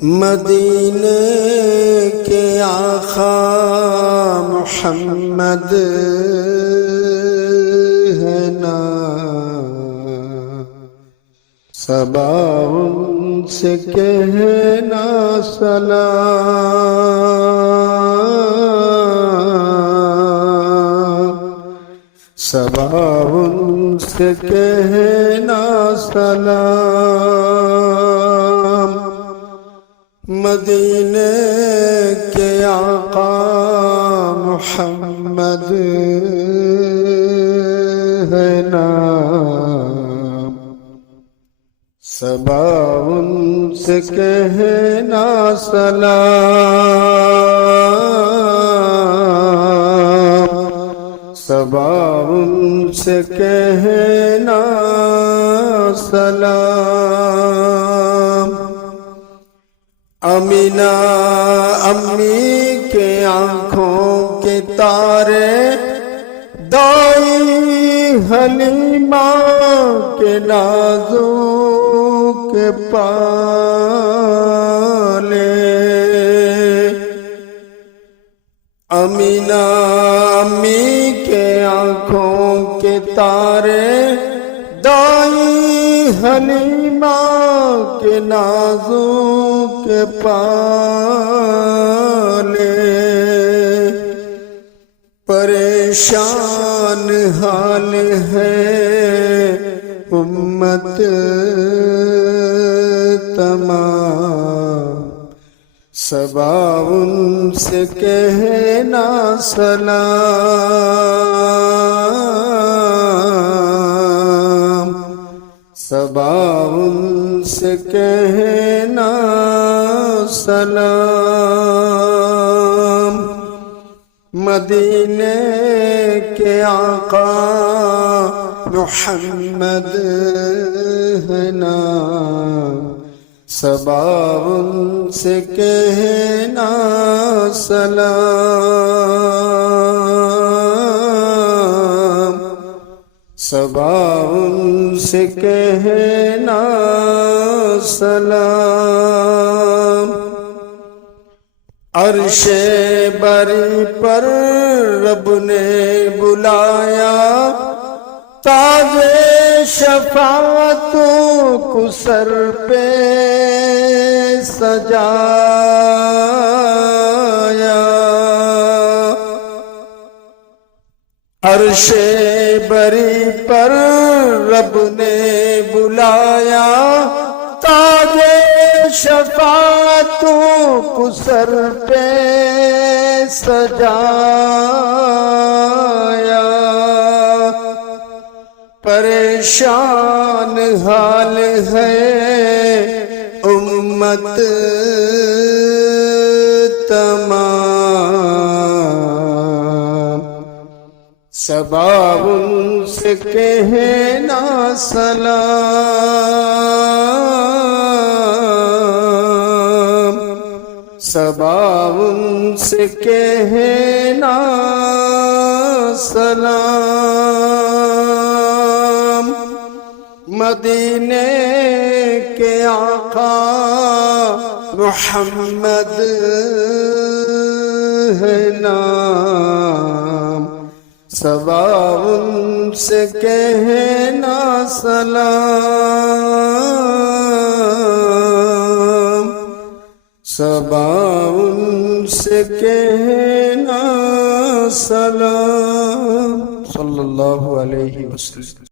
مدینے کے آقا محمد ہے نا، صبا ان سے کہنا سلام، صبا ان سے کہنا سلام، مدینے کے آقا محمد ہے نام، صبا ان سے کہنا سلام، صبا ان سے کہنا سلام، امینا امی کے آنکھوں کے تارے، دائی حلیمہ کے نازوں کے پالے، امینا امی کے آنکھوں کے تارے، دائی حلیمہ کے نازوں کے پالے، پریشان حال ہے امت تمام، صبا ان سے کہنا سلام، صبا ان سے کہنا سلام، مدینے کے آقا محمد ہے نام، صبا ان سے کہنا سلام، صبا ان سے کہنا سلام، عرش بری پر رب نے بلایا، تاج شفاعتوں کو سر پہ سجایا، عرش بری پر رب نے بلایا، تاج شفاعتوں کو سر پہ سجایا، پریشان حال ہے امت تمام، صبا ان سے کہنا سلام، صبا ان سے کہنا سلام، مدینے کے آقا محمد ہے نام، صبا ان سے کہنا سلام، صبا ان سے کہنا سلام، صلی اللہ علیہ وسلم۔